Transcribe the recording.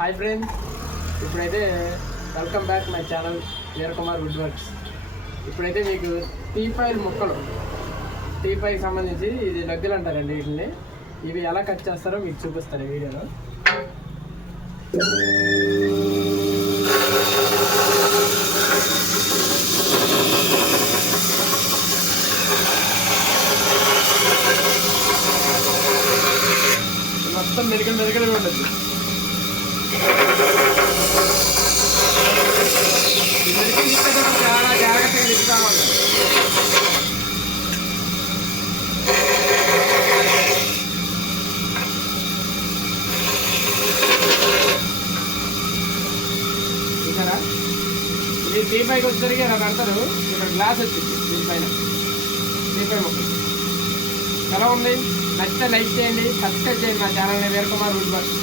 Hi friends, ఇప్పుడైతే welcome back my channel Veerakumar wood works. ఇప్పుడైతే మీకు టీపాయిల్ ముక్కలు, టీపాయికి సంబంధించి ఇది లగ్గులు అంటారండి. వీటిని ఇవి ఎలా కట్ చేస్తారో మీకు చూపిస్తారు ఈ వీడియోలో. మొత్తం మెరుగలు ఉండదు. చాలా జాగ్రత్తగా తిప్పుతామండి. చూసారా, ఇది టీపైకి వచ్చేసరికి నాకు అంటారు ఇక్కడ గ్లాస్ వచ్చింది దీనిపైన. టీపై మొక్కలు ఎలా ఉంది? నచ్చితే లైక్ చేయండి, సబ్స్క్రైబ్ చేయండి మా ఛానల్ని వీరకుమార్ వుడ్ వర్క్స్.